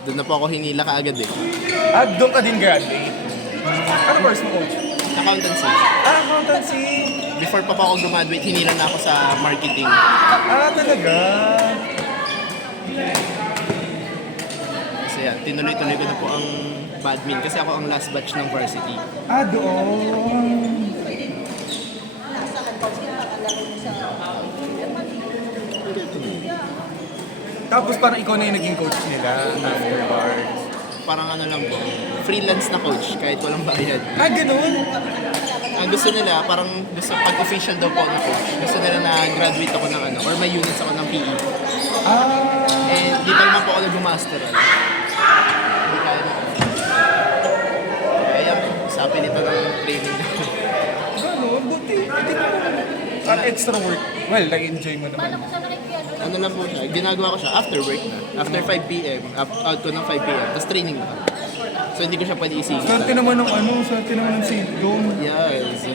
Doon na po ako hinila kaagad eh. Doon ka din graduate. Ano course mo, coach? Accountancy. Accountancy. Before pa ako graduate, hinila na ako sa marketing. Talaga? Kasi yan, tinuloy-tuloy ko na po ang badmin kasi ako ang last batch ng varsity. Doon. Tapos parang ikaw na yung naging coach nila afterwards. Parang ano lang po, freelance na coach kahit walang bayad. Ganun? Ang gusto nila, parang gusto pag official daw po na coach, gusto nila na graduate ako ng ano, or may units ako ng PE. Eh, di pa naman po ako nag-master. Hindi kaya na. Kaya usapin ito ng training. Ganun, buti. Parang extra work. Well, nag-enjoy mo naman. Ano lang po siya, ginagawa ko siya after work na. After 5 p.m., out ko ng 5 p.m., tapos training na. So hindi ko siya pwede isingit. Swerte naman ng swerte naman ng St. Dome. Yes.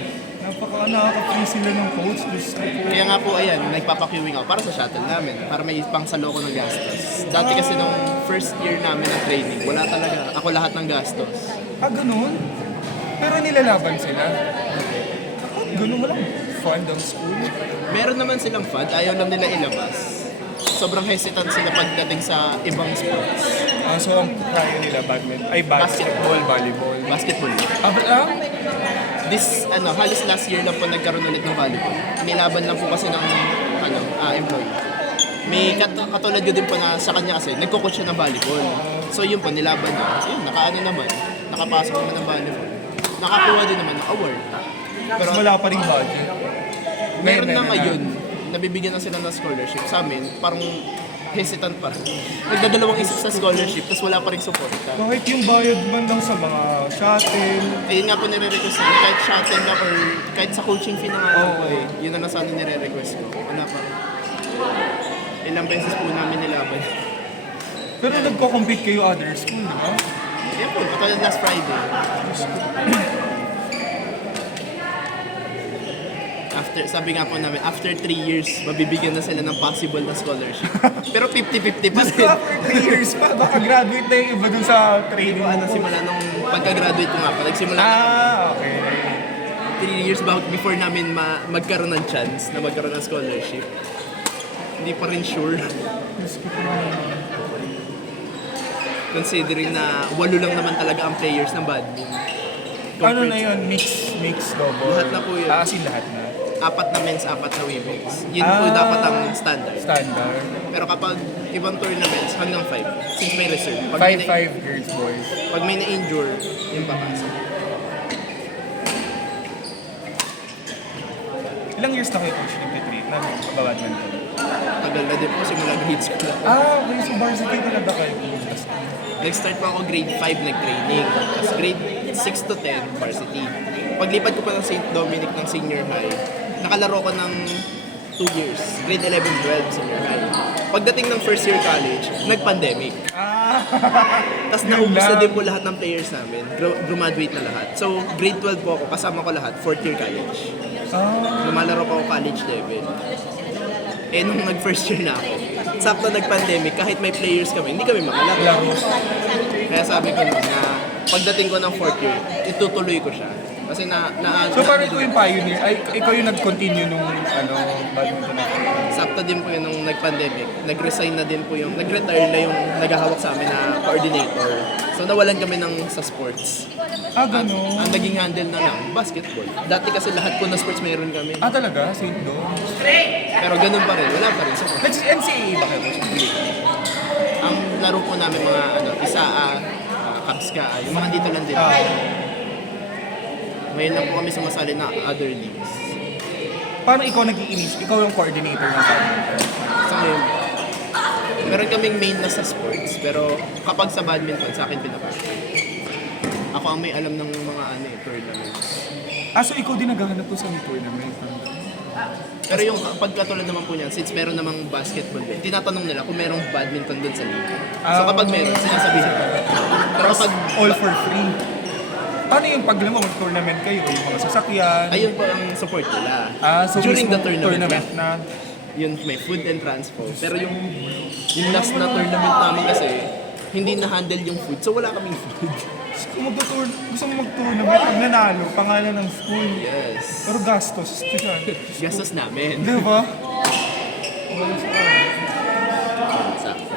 Nakaka-free sila ng coach. Diyos ko po. Kaya nga po, ayan, nagpapaqueuing ako para sa shuttle namin, para may pangsalo ko ng gastos. Dati kasi nung first year namin ng training, wala talaga. Ako lahat ng gastos. Ganun? Pero nilalaban sila. Ganun, walang fund ang school. Meron naman silang fund, ayaw lang nila ilabas. Sobrang hesitant sila pagdating sa ibang sports. So ang kaya nila basketball, volleyball. Basketball. Halos last year lang po nagkaroon ulit ng volleyball. Nilaban lang po kasi ng employee. May katulad ko din po na sa kanya kasi nagko-coach siya ng volleyball. So yun po, nilaban niya. Yun, naman. Nakapasok naman ng volleyball. Nakakuha din naman ng award. Pero wala pa rin budget. Meron na ngayon, nabibigyan na sila ng scholarship. Sa amin, parang hesitant pa. Nagdadalawang isip sa scholarship, tapos wala pa rin support. Kahit yung bayad man lang sa mga shuttle. Ayun nga po nire-request ko. Kahit shuttle na or kahit sa coaching fee na nga lang po eh. Yun na sana nire-request ko. Wala pa. Ilang beses po namin nilaban. Pero nagko-compete kayo other school, di ba? Yan po, patulad last Friday. Sabi nga po namin, after 3 years, mabibigyan na sila ng possible na scholarship. Pero 50-50 pa Just rin. after 3 years pa, baka graduate na yung iba dun sa training mo. Simula nung pagka-graduate ko nga pa, nagsimula Okay. 3 years before namin magkaroon ng chance na magkaroon ng scholarship. Hindi pa rin sure. Considering na 8 lang naman talaga ang players ng badminton. Ano na yun? Mix, double? Lahat na po yun. As in lahat na? 4 na men's, 4 na women's. Yun po dapat ang standard. Standard. Pero kapag ibang tournaments, hanggang 5. Since may reserve. Pag 5 girls, boys. Pag may na-injure, yung papasok. Ilang years na kayo coach nag-treat na badminton? Tagal na din po, simula grade school ako. Okay. So varsity talaga kayo coach. Nag-start po ako grade 5 nag-training. Tapos grade 6 to 10, varsity. Paglipat ko pa ng St. Dominic ng senior high, nakalaro ko ng 2 years. Grade 11, 12, senior high. Pagdating ng first year college, nag-pandemic. Tapos naubos na din po lahat ng players namin. Graduate na lahat. So, grade 12 po ako, kasama ko lahat, 4th year college. Lumalaro po ako college level. Eh, nung nag-first year na ako, sakto nag-pandemic, kahit may players kami, hindi kami makalaro. Kaya sabi ko na, pagdating ko ng 4th year, itutuloy ko siya. Kasi So parang ikaw yung pioneer, ikaw yung nag-continue nung badminton na. sakto din po yun nung nag-pandemic. Nag-resign na din po yung, nag-retire na yung naghahawak sa amin na coordinator. So nawalan kami sa sports. Gano'n. Ang naging handle na lang, basketball. Dati kasi lahat po na sports mayroon kami. Talaga? St. Dom? Pero ganun pa rin, wala pa rin. So, NCAA ba kayo? ang laro po namin mga ISAA, Kapska, yung mga dito lang din. Ngayon lang po kami sumasali na other leagues. Paano ikaw nag-i-inis? Ikaw yung coordinator ng badminton? Sa ngayon, meron kaming main na sa sports, pero kapag sa badminton, sa akin pinapasok. Ako ang may alam ng mga tournaments. So ikaw din naghahanap po sa tournament? Pero yung pagkatulad naman po niyan, since meron namang basketball din, tinatanong nila kung merong badminton doon sa league. So kapag meron, sinasabihin. Pero kapag all for free. Paano yung pag mag-tournament kayo? Yung mga sasakyan? ayun po ang support nila. So during the mismo tournament, na? yun may food and transport. Pero yung last na tournament namin kasi, hindi na-handle yung food. So wala kaming food. Kung gusto mo mag-tournament, pag nanalo, pangalan ng school. Yes. Pero gastos. Kasi, Gastos namin. di ba? Sakto.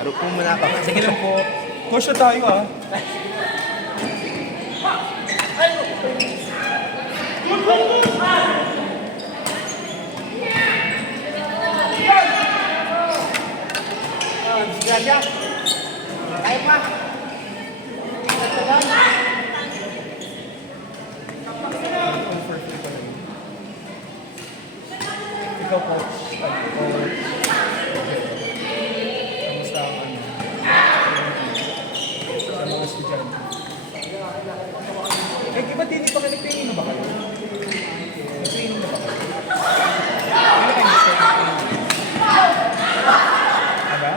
Laro po muna pa. Sige lang po. Kusya tayo ah. Ikaw po. Kamusta ang ano? Sa mga estudyante. Eh, ba't hindi pa nag-training na ba kayo? Nag-training na ba kayo? Kailan kayo nag-start ng training? Aga?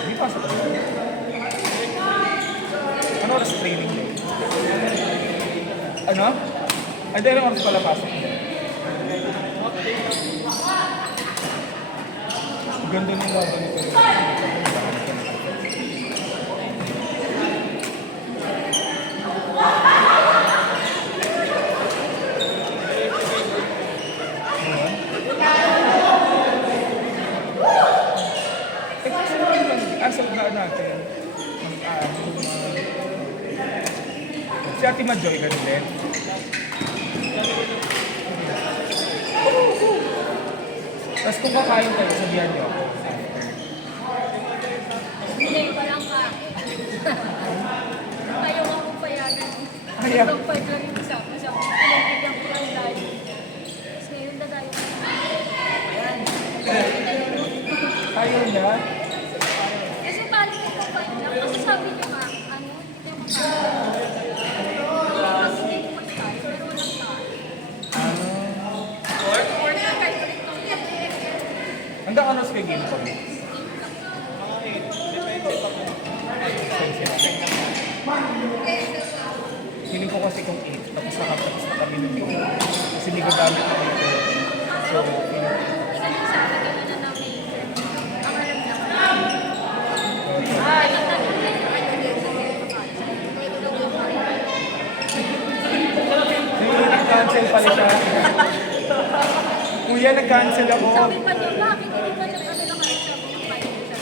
Hindi pa sa training. Ano oras training day? Ano? Ay, dahil oras pala pasok mo. Ganda ng laban nito. Asal na natin. Si Ate Majoy ka din. Tapos kung kakain kayo, sabihan niyo ako. Hindi, parang ka. Ayaw akong payagan. Ayaw. Ibang five lang yung isa. Kasi ako, pinagbigyan ko ng dayo. Tapos ngayon na dayo. Ayaw niya. Kasi balik ito five lang. Kasi sabi niyo nga, ano, hindi mo kaya. Kasi hindi ko magkaya, pero walang kaya. Or na kahit ulit nung Hanggang ano sa game ko? Feeling ko kasi kung 8, tapos nakatapos na kami ng game. Kasi hindi ko gamit na ito. So, feeling ko. Kasi sa akin, ano na namin, ang alam naman. Ay, nagtanong na yung ano din sa Nag-cancel pala siya. Kuya, nag-cancel ako. Sabi pa niya, bakit hindi ba nag-ano na kayo sa mga financial?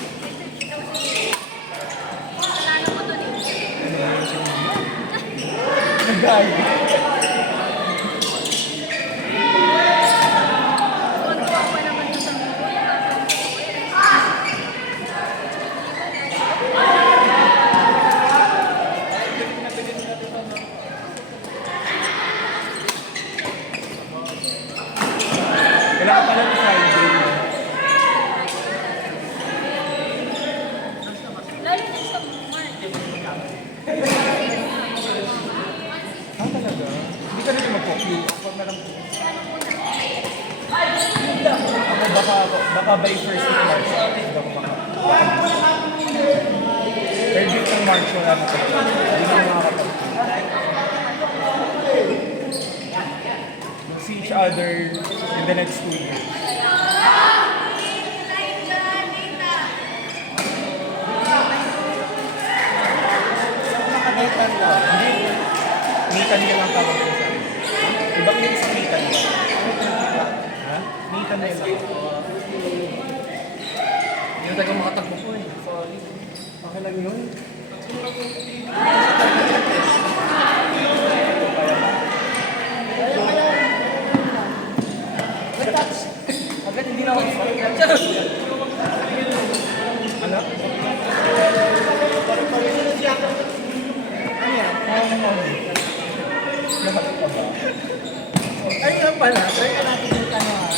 Kasalanan mo doon eh. Nag-gaya. Kontuwa pa naman yung sa mga Kailangan pala ng Friday. lalo na sa March. Ah, talaga? Hindi ka rin mag-copy. Ako na lang. Ako baka by first week March. Hindi ako maka. Third week ng March wala na talaga. Hindi na makakapag. We'll see each other in the next 2 years. Nakadatan ka. Hindi. Nathan lang ang tawag ko sa akin. Ibang yung isang Nathan lang. Ha? Nathan lang. Hindi na tayo makatagpo po eh. Sorry. Okay lang yun. Agad hindi na ako. Ano? Ay, nga pala. Try ka natin yung tanong.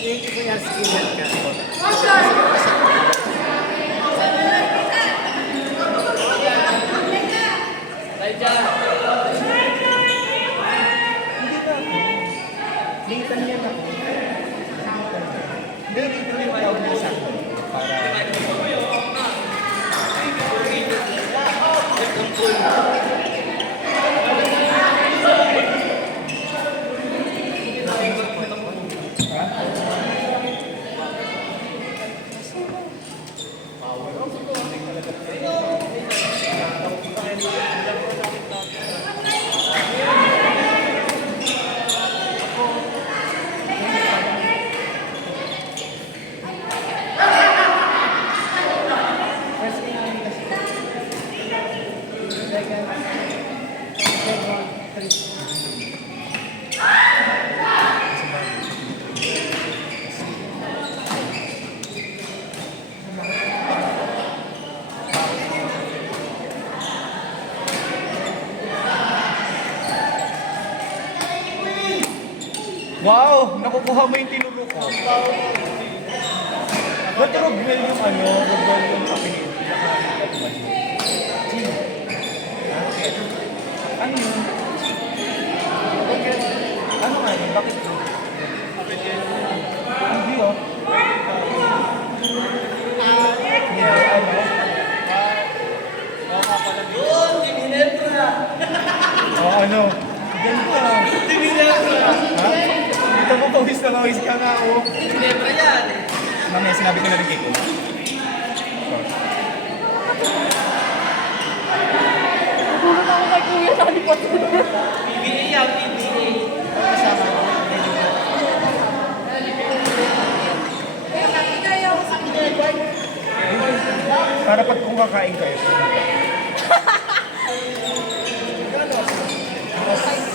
Yung kuya skill ka. Nathan yan ako. Hindi, Nathan yung tawag niya sa akin. Para... makukuha mo yung tinuro ko. Ba't Rogwell yung ano? Rogwell yung kapinit. Sino? Ha? Ano yun? Ano nga yun? Bakit yun? Hindi oh. Hindi ano? Oh, ano? Ganda. Ha? Dito mo pawis na pawis ka nga oh. Mamaya sinabi ko na rin kay Kuya. Natulog ako kay Kuya sa likod. Para pag kung kakain kayo.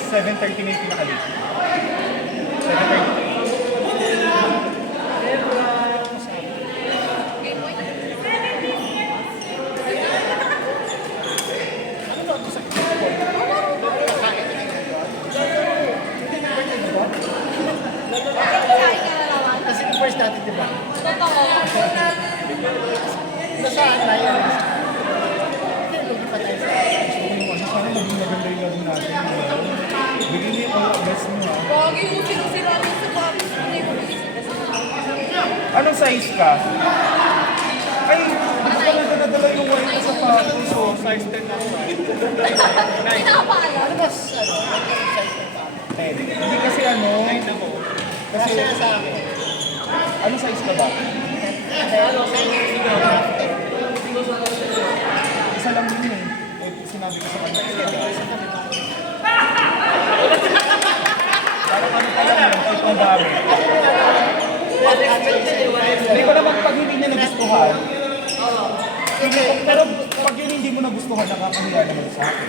7:30 na yung pinakalit. 7:30. Kain ka na naman. Kasi yung first natin, di ba? Totoo. Nasaan na yan? Hindi, lugi pa tayo sa Sana maging maganda yung laro natin. Bigyan niyo yung best mo ha. Bagay yung sinusira rin sa bagay. Hindi ko maisip kasi. Anong size ka? Ay, hindi ko lang nadadala yung white sa sapatos. So, size 10 ako. Pinapaalam. Ano mas, ano, size na pa? Hindi kasi ano. Kasi, Kasi sa akin. anong size ka ba? Ano, Isa lang yun eh. Eh, sinabi ko sa kanya. Parang ano pa lang yun, kahit ang dami. Hindi ko naman pag hindi niya nagustuhan. Pero pag yun hindi mo nagustuhan, nakakahiya naman sa akin.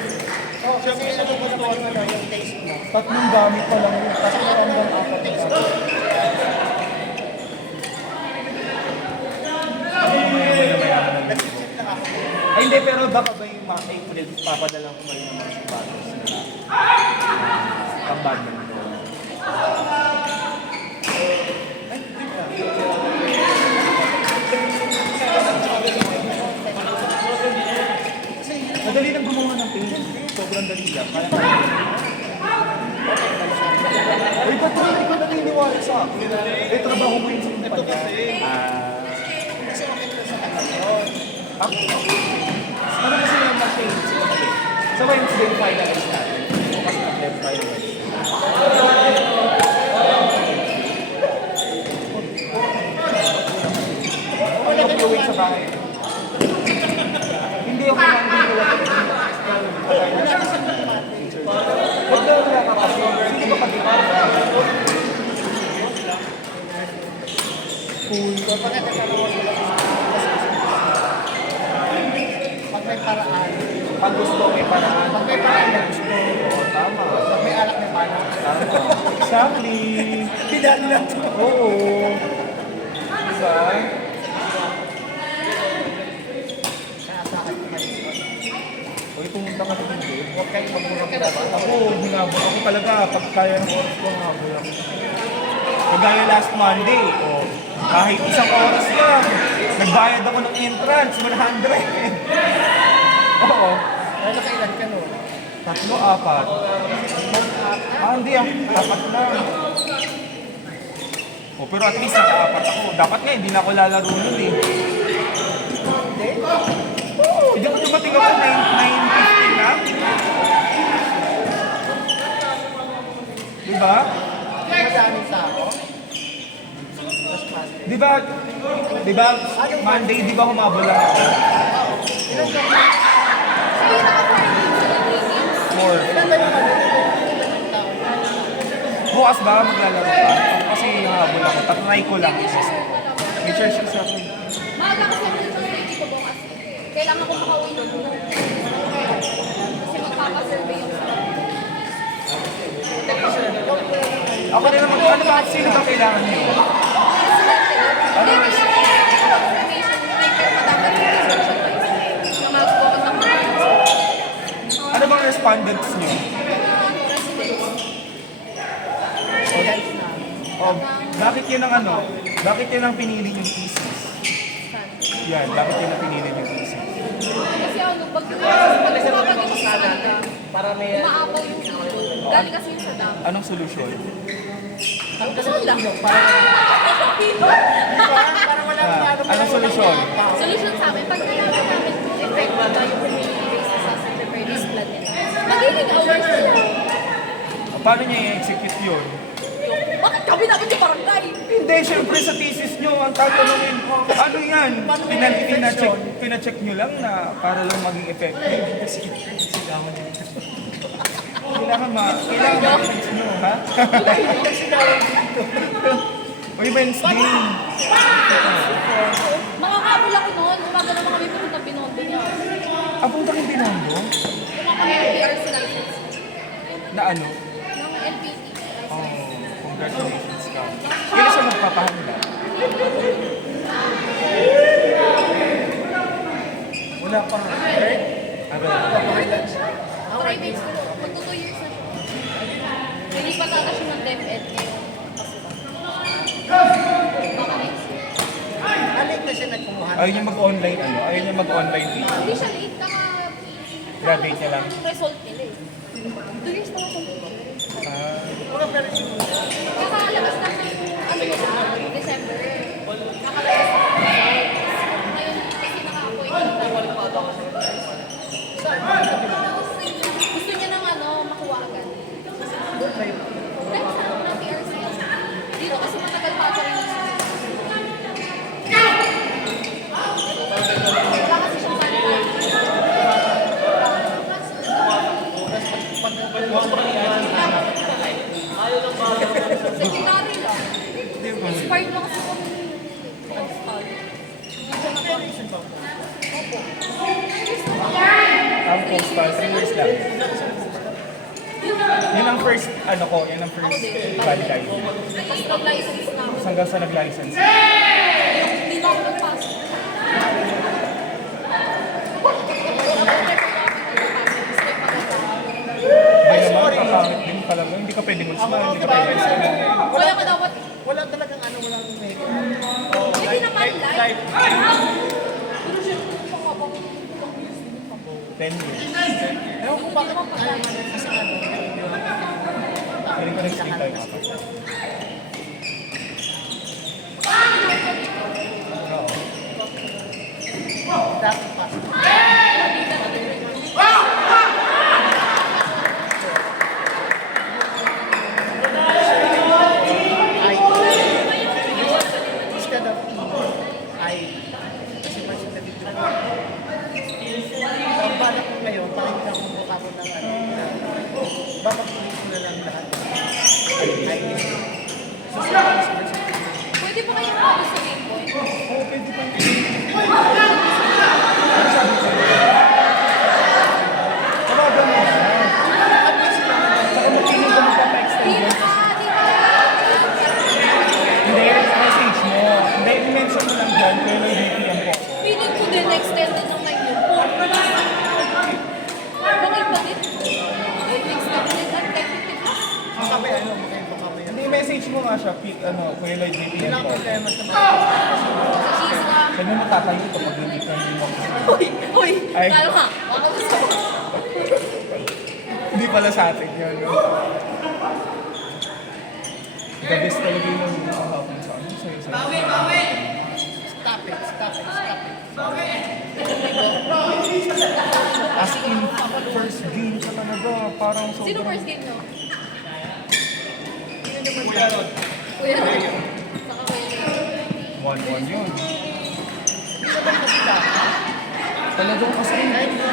Oh, kasi yung nagugustuhan mo na yung taste mo. Tatlong gamit pa lang yun. Kasi hanggang apat na gamit. Ay hindi, pero baka ba yung mga April, papadalang ko kayo ng mga sapatos na pang-badminton. Madali lang gumawa ng paint. Sobrang dali lang. Uy, ba't hindi ko naniniwala sa akin? Eh, trabaho mo yun sa kumpanya. Kasi okay ko sa kanal. Ano kasi yung mag-paint? Sa Wednesday, finalist natin. Bukas na finalist. Ano yung gawin sa bahay? Hindi ako lang dito. Huwag na wala ka kasi. Sino ba pag-ipan? Cool. So, pag nagkakaroon sila sa pag may paraan, Pag gusto, may paraan. pag may paraan na gusto, Oo, tama. pag may alak may paraan. Tama. Exactly. Pinali na ito. Oo. Diba? Kaya sa akin, Uy, pumunta ka sa hindi. huwag kayong magmurang dapat. Ako, hinabol ako talaga. Pag kaya ng oras ko, hinabol ako. Kagaya last Monday, kahit isang oras lang, nagbayad ako ng entrance, 100. Oo. Ano kailan ka no? 3, 4. Hindi apat lang. Pero at least naka-apat ako. Dapat nga, hindi na ako lalaro nun eh. Hindi ko dumating ako 9:15 na. Diba? Madaming tao. Diba, Monday, di ba humabol lang ako? Four. Bukas ba maglalaro ka? Kasi humabol ako. Tatry ko lang. May church siya sa akin. Maaga kasi ako sa safety ko bukas. Kailangan ko makauwi doon. Kasi magpapasurvey yung Ako na naman, ano ba? Sino ba kailangan niyo? Hindi, wala na confirmation. Pero matagal yung research advice. Na mag-focus ang mga Ano bang respondents niyo? residents. Oh, yun ang ano? Bakit yun ang pinili yung thesis? Yan, bakit yun ang pinili yung thesis? Kasi ano, pag sumabagay ko sa kanila, umaapaw yung sipon. Galing kasi yun sa dam. Anong solusyon? Wala. Parang wala Anong solusyon? Solution sa amin, pag nalaman namin kung effect ba yung basis sa preparedness plan nila, magiging aware sila. Paano niya i-execute yun? Bakit kami dapat yung barangay? Hindi, syempre sa thesis nyo, ang tatanungin, ano yan? Pina-check nyo lang na para lang maging effective. Kailangan ma-check nyo, ha? Uy, Wednesday. Makakabul ako noon, umaga naman kami pumunta Binondo niya. Punta kang Binondo? Kumakami ng PRC license Na ano? ng LPT. Oh, congratulations ka. Kailan siya magpapahanda? Wala pa. Private school, magto 2 years na siya. Nilipat ata siya ng DepEd ngayon. Baka next year. Alin na siya nagkumuha. Ayaw niya mag-online ano? Ayaw niya mag-online video. Hindi siya late, Graduate niya lang. result nila eh. 2 years na ako sa teacher. Kakalabas na siya ano nila, December. Nakalabas na siya. Ngayon, kasi naka-appoint gusto niya ng ano, makuha agad. Next time ng PRC. Dito kasi matagal pa siya rin. Wala kasi siyang secretary lang. Inspired lang kasi kung Ang postal, 3 years lang. Yun ang first, ano ko, yun ang first validate. Tapos nag-license na ako. Hanggang sa nag-license. Hindi na ako nagpas. Hindi naman, kapangit din talaga. Hindi ka pwede mag-smile, hindi ka pwede mag-smile. Wala ka dapat. Wala talagang ano, walang may. Hindi naman live. Pero siya pang mabang 10 years. Ewan ko bakit ayaw nga nila sa ano. Hindi ka nag-stay tayo kapag. Oo. Dapat pa. Ay. Instead of E, I. Kasi mas sinabi ko. Ang balak ko ngayon, pakita ko mukha ko ng ano. Babagpunin ko na lang lahat. Ay. Pwede pa kayong mga sa Game Boy? Oo, pwede pa. Tawagan mo na. Saka makinig ka magpapa-extend Di yun. ba? Di ba? Hindi, message mo. Hindi, i-mention mo lang dyan, pero may VPN po. Feeling ko din extended ng may yun. Nung iba din. Extended at technically. Sabi ano, makaiba kami. Hindi, message mo nga siya, ano, Kuya Lloyd VPN Walang po. problema sa mga. Sa cheese ka. Sabi mo matatayo kapag hindi ka hindi mo. Uy! Ay. Lalo ka. Baka gusto mo. Hindi pala sa atin yun. No? The best talaga yung nakahapon sa ano. Sa'yo, Stop it, stop it, stop it. As in, first game ka talaga. Parang Sino sobrang... first game nyo? Kuya Rod. Saka Kuya Rod. 1-1 yun. Hindi naman kasi lahat. Talagang kasi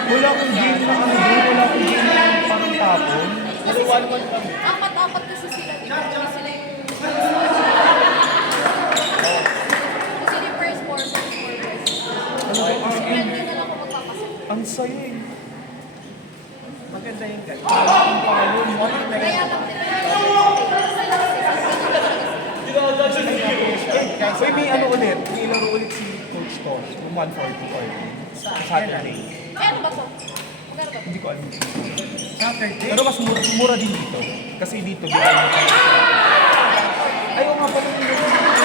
wala akong game na ano doon. Wala akong game na parang tapon. Kasi apat kasi sila. Di ba? Kasi sila yung... Kasi yung first four, first. Ano ba as in? Friendly na lang ako magpapasok. Ang saya eh. Maganda yung ganyan. Kaya lang nila Uy, may ano ulit. May laro ulit si Coach Tosh. Yung 140 Saturday. ano ba to? Magkano ba? Hindi ko alam. Saturday. Pero mas mura din dito. Kasi dito, di ba? Ayaw nga pala yung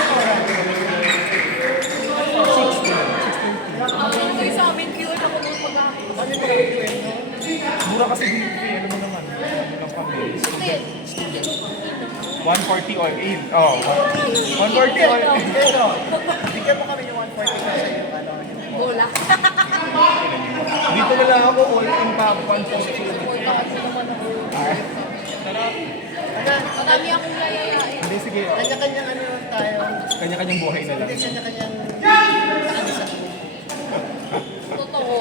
140 all in. Oh, 140 all in. Pero, bigyan mo kami ng 140 kasi yung ano, yung Bola. Dito na lang ako all in pa 140. Madami akong yayayain. Hindi, sige. Kanya-kanyang ano lang tayo. Kanya-kanyang buhay na lang. Hindi kanya-kanyang isa. Totoo.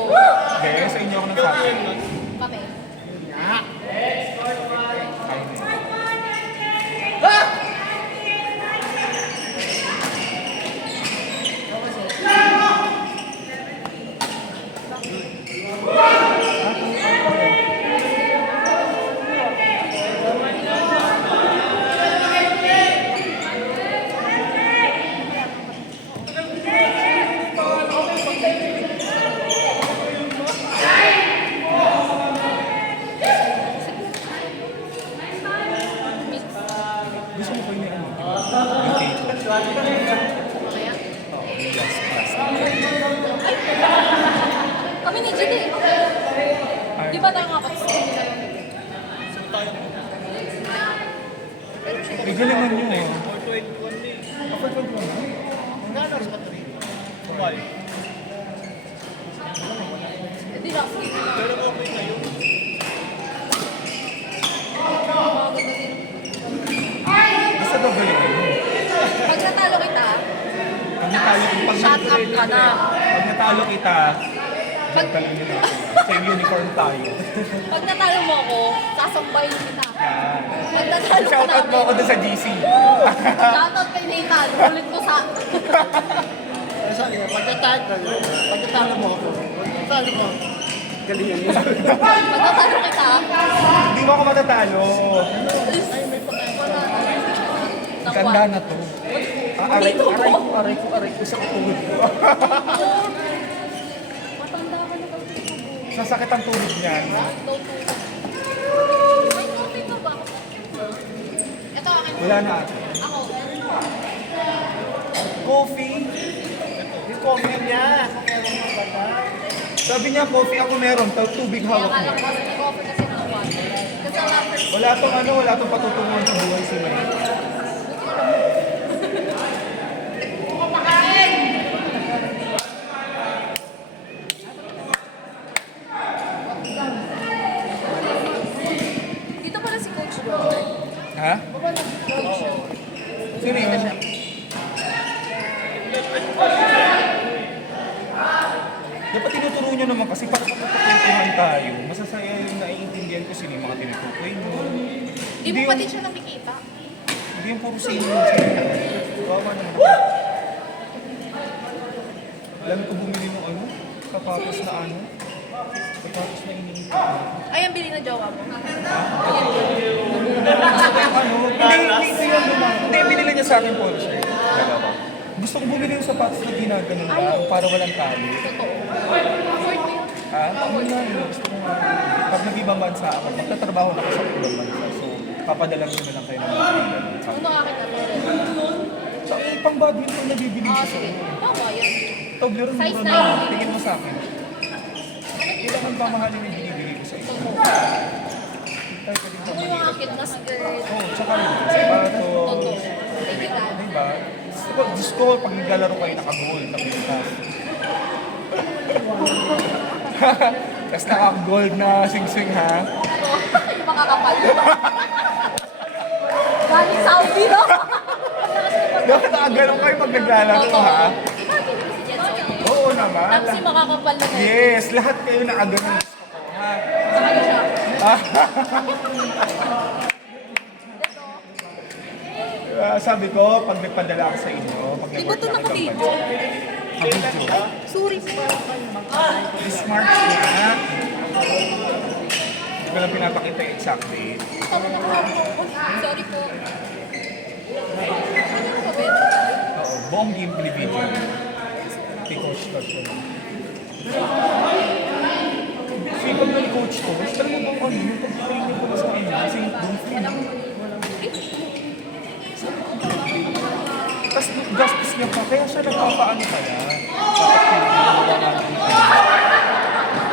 Okay, sa inyo ako nagsabi. Kami. Gusto mo ba yung ano? Yung cake? Kaya? Yung last class. Kami ni Judy. Di ba tayo nga pati nila yung Eh, galingan nyo eh. Magkano sa battery? Hindi na. Pero okay na yun. Basta daw galingan nyo. Pag natalo kita, Pag natalo, shut up ka na. Pag natalo kita, Pag, talon nyo na ako. Same uniform tayo. pag natalo mo ako, sasambayin kita. Pag natalo ka Shoutout mo ako namin, doon sa GC. shoutout kay Nathan. Ulit ko sa... Pero sabi niya, pagkatalo mo ako, pagkatalo mo, galingan mo. Pag natalo kita, Hindi mo ako matatalo. ay may pagkakala. Ganda na to. Aray ko, aray ko, aray ko, aray ko sa tuhod ko. Matanda ka na kasi sa buhay. Sasakit ang tuhod niyan. Don't do that. May coffee ka ba? Ito akin. Wala na ate. Ako. Coffee. Yung coffee niya, kung meron mo ba na? Sabi niya coffee ako meron, tubig Kaya hawak alam niya. ko kasi may coffee kasi ng water. Kasi wala first. Wala tong ano, wala tong patutunguhan sa buhay si May. Dito pala si Coach Robert. Ha? Coach. Sino yun? Dapat tinuturo nyo naman kasi para pagkakwentuhan tayo, masasaya yung naiintindihan ko sino yung mga tinutukoy mo. Di mo pati siya nakikita. Hindi yung puro sino yung sino. Bawa naman ako. Alam ko bumili ng ano, kapapos na ano. Kapapos na iniintay ko. Ay, ang bili na jowa mo. Ano? Hindi, binili niya sa akin polo shirt. Dalawa. Gusto ko bumili yung sapatos na ginaganon lang para walang tali. Totoo. Afford mo yun. Ha? Ano yan? Gusto ko nga. Pag nag-ibang bansa ako, magtatrabaho na ako sa ibang bansa. So, papadalang nyo na lang kayo ng mga ganun. Ano akin na So, pang badminton na bibili ko sa sige. iyo. Tama yan. Toblerone Size mura nine. na. Tingin mo sa akin. Ilang ang pamahalin yung binibigay ko sa iyo? Tayo pwede Ano yung pamahirap. akin na skirt? Oo, tsaka yung sapatos. Totoo. Thank you, God. Diba? Diyos ko, pag naglalaro kayo naka-gold na pintas. Tapos naka-gold na sing-sing ha. Yung makakapal. Galing Saudi, no? Dapat nakaganon kayo pag naglalaro Totoo. ha. Di ba hindi si Jensen? Oo naman. Tapos yung makakapal na ngayon. Yes, lahat kayo nakaganon. Gusto ko ha. Sa kanya siya. Sabi ko, pag nagpadala ako sa inyo, pag Di ba ito nag-work na naka-video? Naka-video. Sorry po. Smart niya. Hindi ko lang pinapakita yung exact date. Tama na po. Sorry po. Ano yung gawin? Oo, buong gameplay video. Coach ka siya. So, yung pag coach ko, mas talaga bang ano, yung pag-training ko na sa kanya, kasi don't feel. Tapos gastos niya pa, kaya siya nagpapaano pala.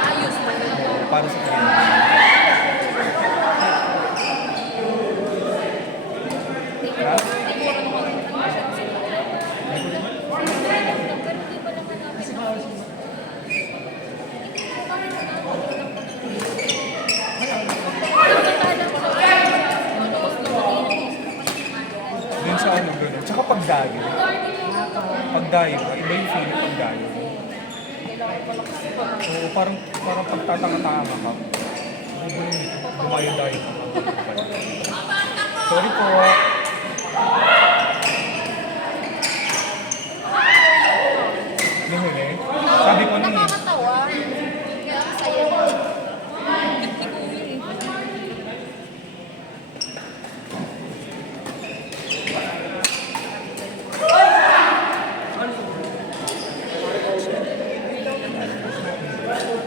Ayos pa yun. Para sa kanya. pag-dive, iba yung feeling pag-dive. Oo, parang pagtatanga-tanga ka. Dumayo-dive ka. Sorry po. Nahuli? Sabi ko na eh. Nakakatawa. Kaya ang saya mo. Hindi ko yun eh.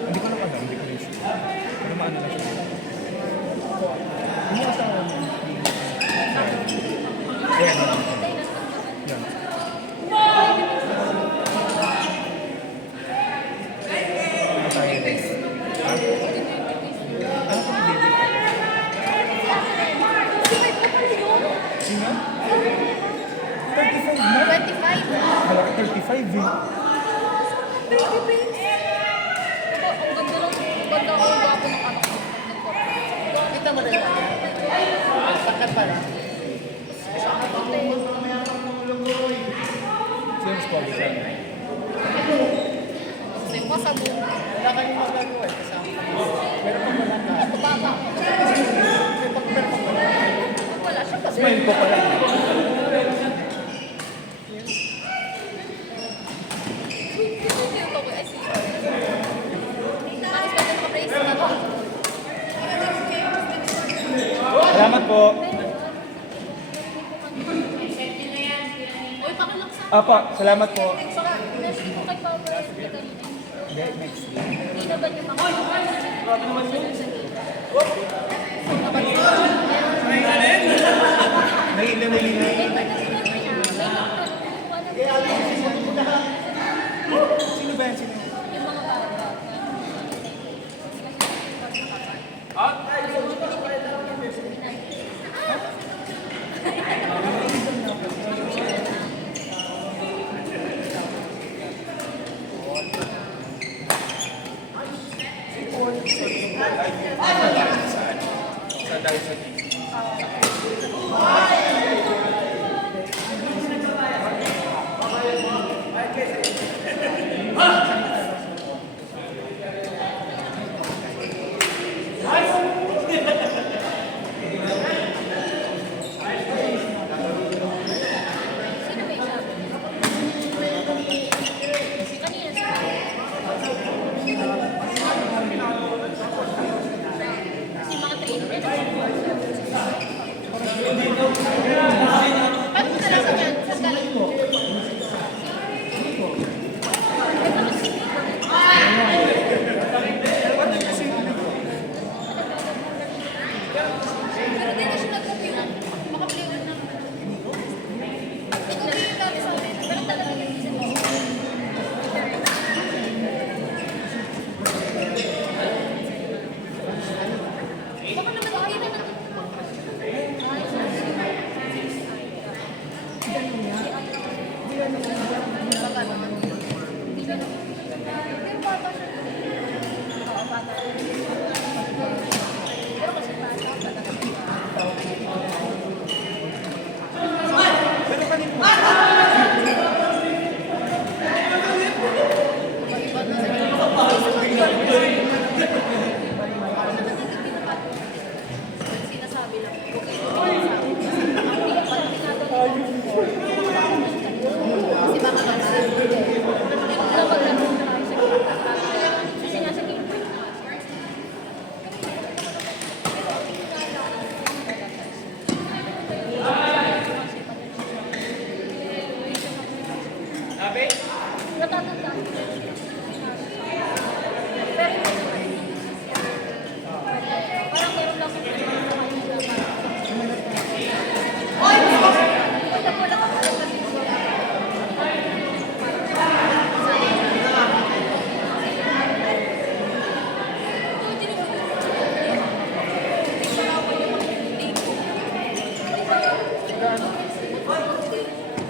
Hindi ko lang alam, hindi ko rin sure. Pero maano na siya. Ano kasama mo? Ayan. Yan. Ano tayo? Ha? Ano kung baby? Sino? 35 na? 25. Malaki 35 eh. Ang ganda lang. Ganda ko yung gwapo ng anak ko. Kita mo na lang. Sakat pa lang. Sino mas pogi siya? Masabi. Wala ka yung magagawa eh. Kasama ka. Pero pag wala ka, Ito baba. Pag wala siya kasi. Smile ko pala. Ito ko. I see. Nais ba ito naka-brace na to? Salamat po. Uy, pakilaksa. Apa, salamat po. Saka, nasa ko kay Power na kanina. Hindi, next week. Hindi na ba niya makakapagod? May namili na. Sino ba yan? Sino? Sa dahil sa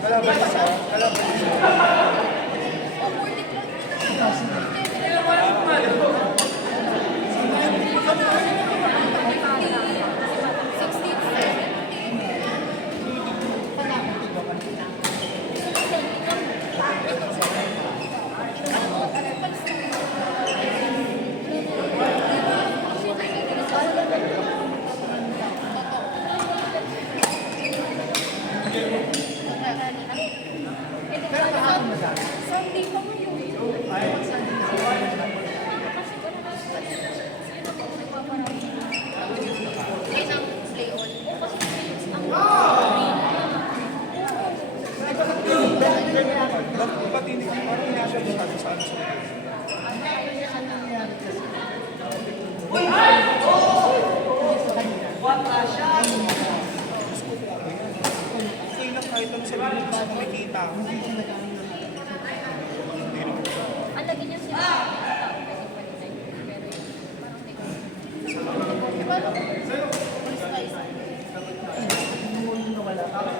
Kalaban siya. Kalaban siya. Parang inasabi sa ano sa okay lang kahit lang sa limit na kumikita ako. Ang lagi niya sila sa tao pwede palitan. Pero parang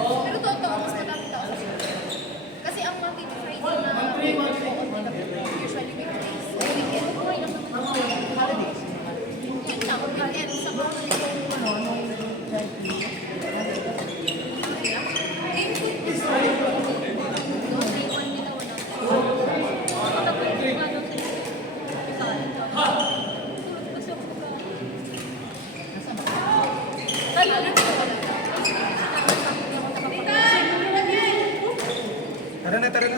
Pero totoo, mas madami tao sa church. Kasi ang Monday to Friday na usually weekdays. Ay, weekend. Holidays. Yun lang, weekend. Sa mga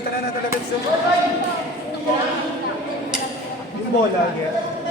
Tara na talaga so. Yung bola, yeah.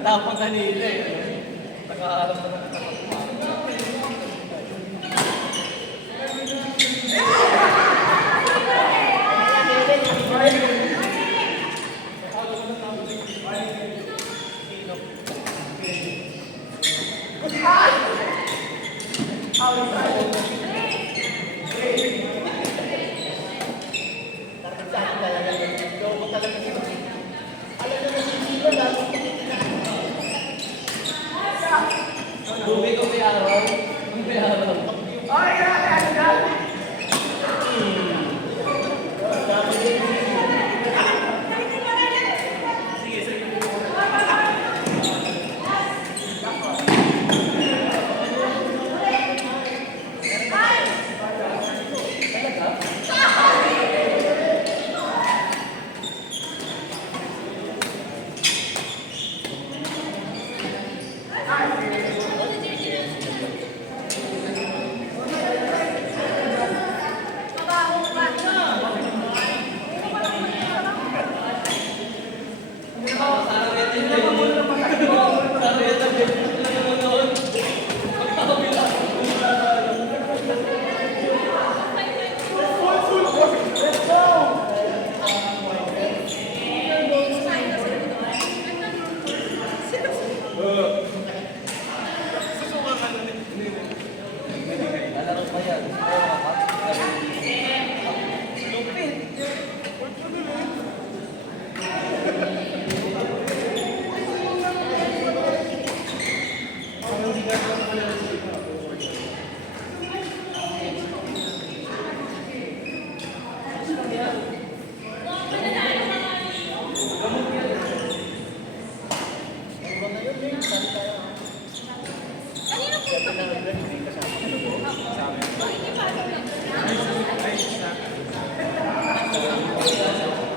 Tapang kanila eh. Nakakalam mo ng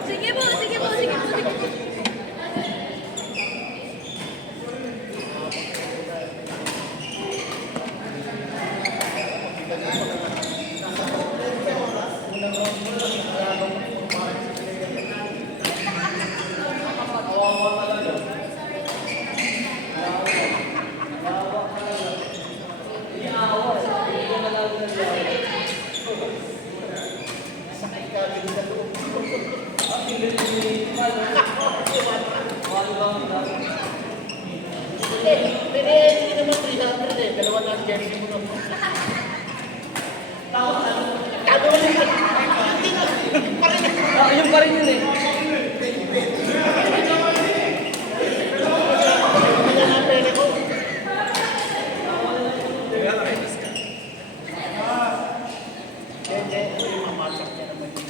Sige po, sige po, sige po, sige po. Pero hindi naman 300 eh. Dalawa na ang jersey mo naman. Yun pa rin yun eh. Kaya nga pwede ko. Hindi, mamasak niya naman yun.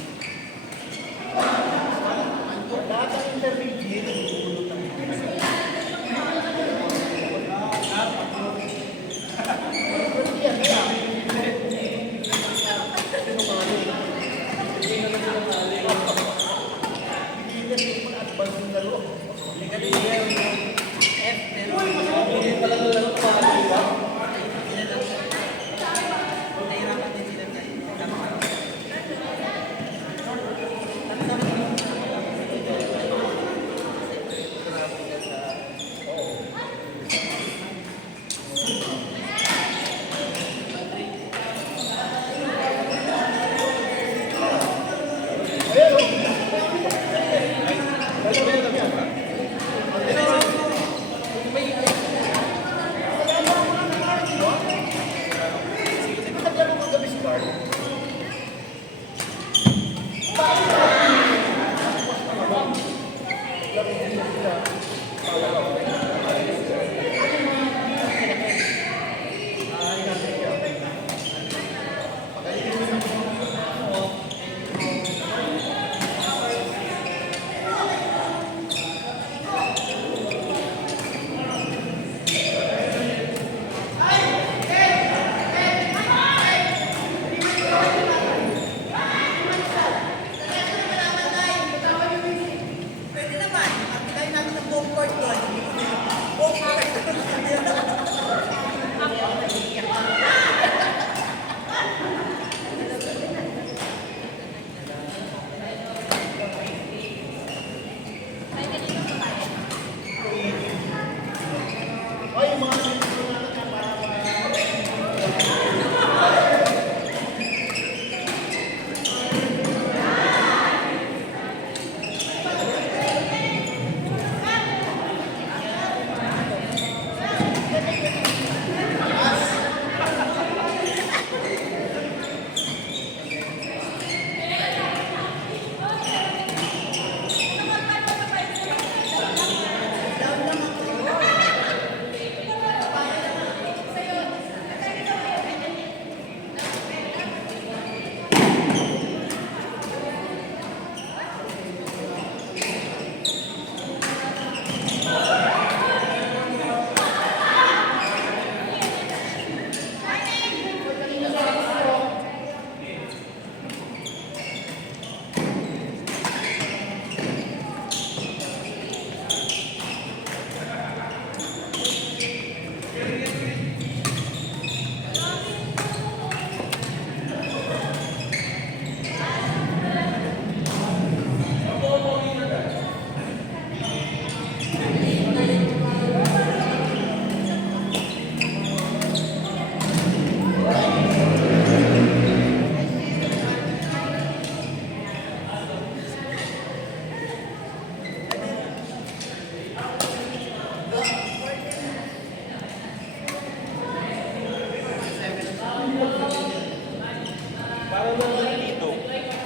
Lahat ng interview, nagugulot ng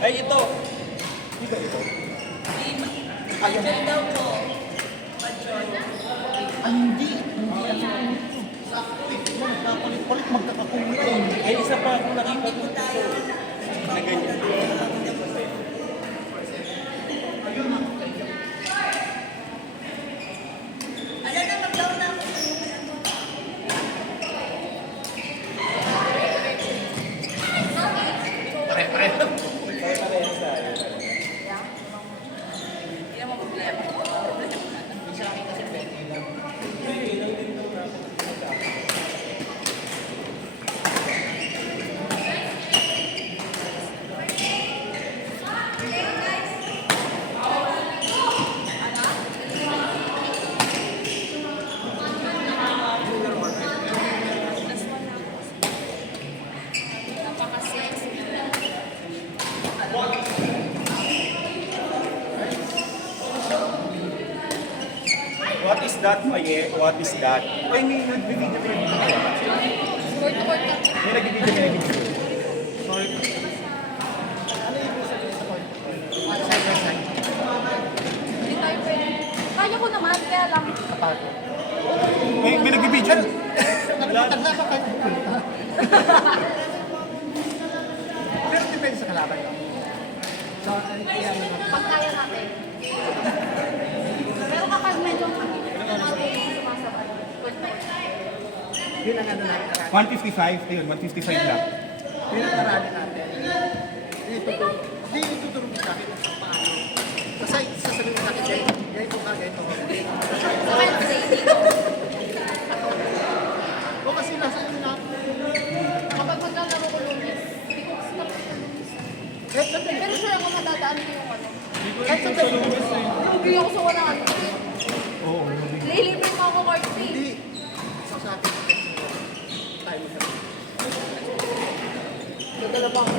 Ay, ito. Ay, hindi. Hindi yan sa ano ito. Magkapalit-palit, magkakakulay. Ay, isa pa ako nakita ko dito. Na ganyan. What is that, Maye? What is that? Ay, may nagbibideo ka na video. Word to word lang. May nagbibideo ka na video. Side by side. Hindi tayo pwede. Kaya ko naman, kaya lang. Kapato. May nagbibideo. Nagtatanda ka kahit pupunta. Pero depende sa kalaban lang. So, kaya Pag kaya natin. Pero kapag medyo natin sumasabay. yun ang ano natin. 155, ayun, 155 lang. Yun ang aralin natin. Hindi ituturo mo sa akin kung paano. Kasi sasabihin mo sa akin, ganito ka, ganito ka. Sa Wednesday, dito. O kasi nasa ano na. Kapag maglalaro ko lunes, hindi ko gusto tapos ng lunes. Kahit sa Pero sure ako matadaan ko yung ano. kahit sa Lugi ako sa 100. Oo. Lilibre mo ako card fee. hindi. Sa atin, tayo mo sabihin. Dadala pa ako.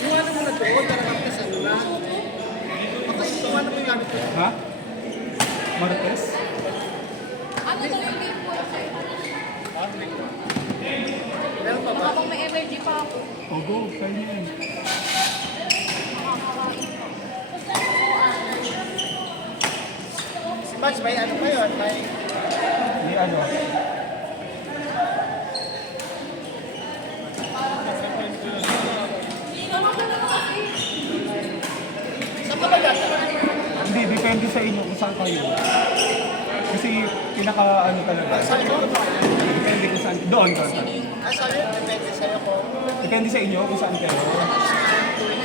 Yung ano mo na doon, talagang kasi ano na. Baka yung ano mo yung ano ko. Ha? Martes? Ano daw yung game point sa'yo? Meron pa ba? Habang may energy pa ako. O go, kaya niya yan. Si Max, may ano pa yun? May May ano? saan ka ba dati? Hindi, depende sa inyo kung saan kayo. Kasi pinaka ano talaga. Saan ko? Depende kung saan. Doon. Sabi, depende sa'yo ko. Depende sa inyo kung saan kayo.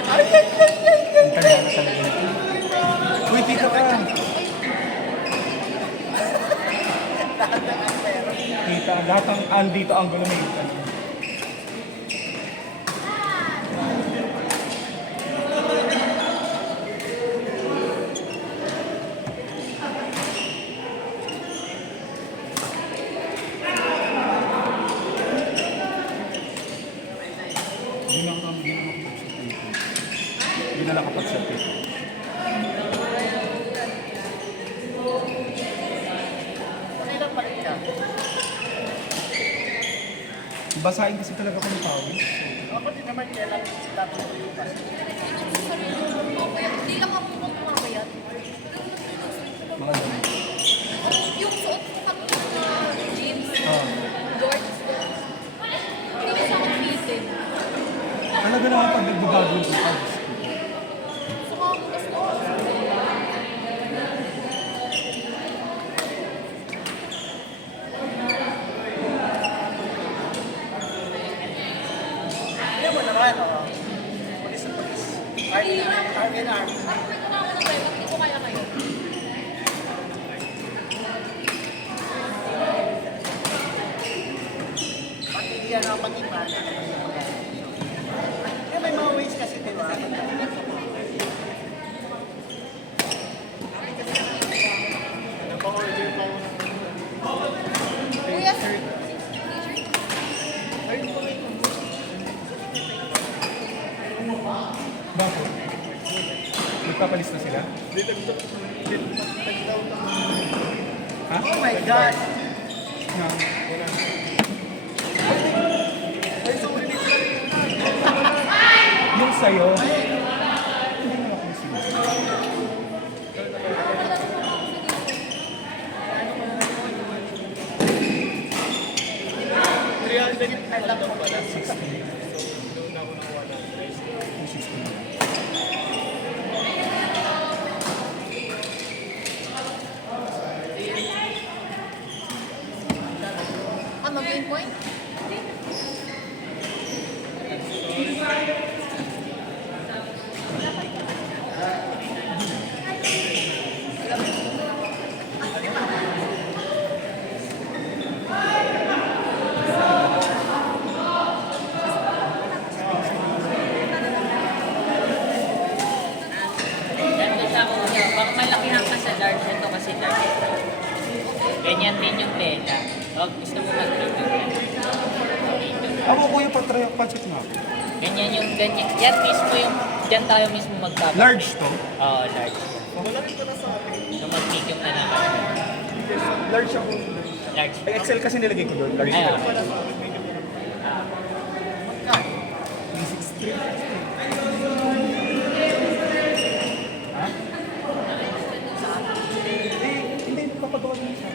Ay, ay, ay, ay, ay. Ang kanya na talaga. Uy, tita ka. Tita, lahat ng andito ang gulo na ito. Hindi na nakapag-set. Kailan palit ka? Basahin kasi talaga kung pawis. Ako din naman kailan sila ko yung basta. Hindi lang ako magpapabayat. Mga ganun. Yung suot ko kapag jeans, Ah. shorts, hindi kasi ako fitted. Talaga naman pag nagbabago yung pawis. So, gusto ko. Hindi mo naman, oh. Pulis na pulis. RNR. Ako ito na ako ng web, hindi ko kaya kayo. Pati hindi yan ang pag-iman. Kaya may mga ways kasi din sa akin. Napa-order pa ako ng Kuya, sir. Bakit? Nagpapalis na sila? Ha? Oh my God! Na? Yung sa'yo. Hindi naman ako sinasabi. Mag-gain point? Ganito siya kuya. Baka malakihan ka sa large ito kasi large. Ganyan din yung tela. Huwag gusto mo mag-dito. Ako kuya, pa-check na ako. Ganyan yung ganyan. Yan mismo yung, dyan tayo mismo magkabit. Large to? Oo, large. So mag-medium na lang. Large ako. Large. Ay, Excel kasi nilagay ko doon. Large Ay, to. okay. Hindi, papagawa din siya.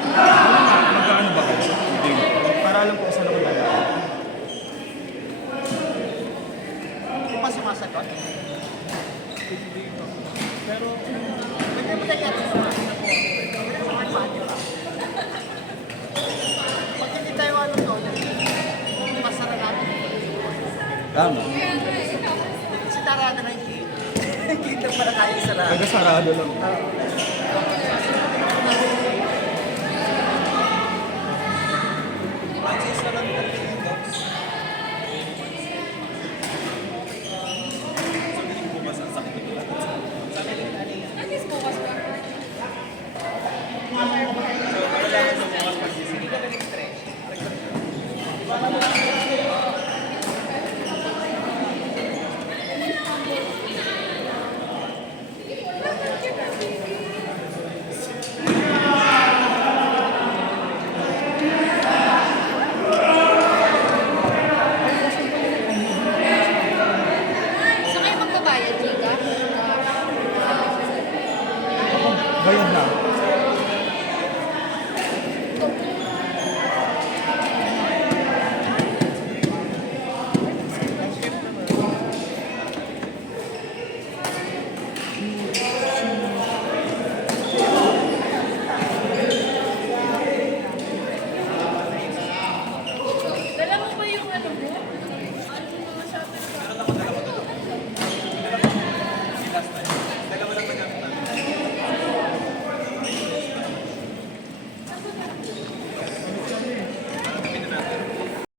Magkano ba kayo? Hindi. Para alam ko kung saan ako lalaki. Hindi pa sumasagot. Pero, pwede mo na yan sa mga pag hindi tayo ano to, masara natin. Tama. Si Tarada na hindi. Hindi na pala kaya isara. Taga sarado lang. Oo.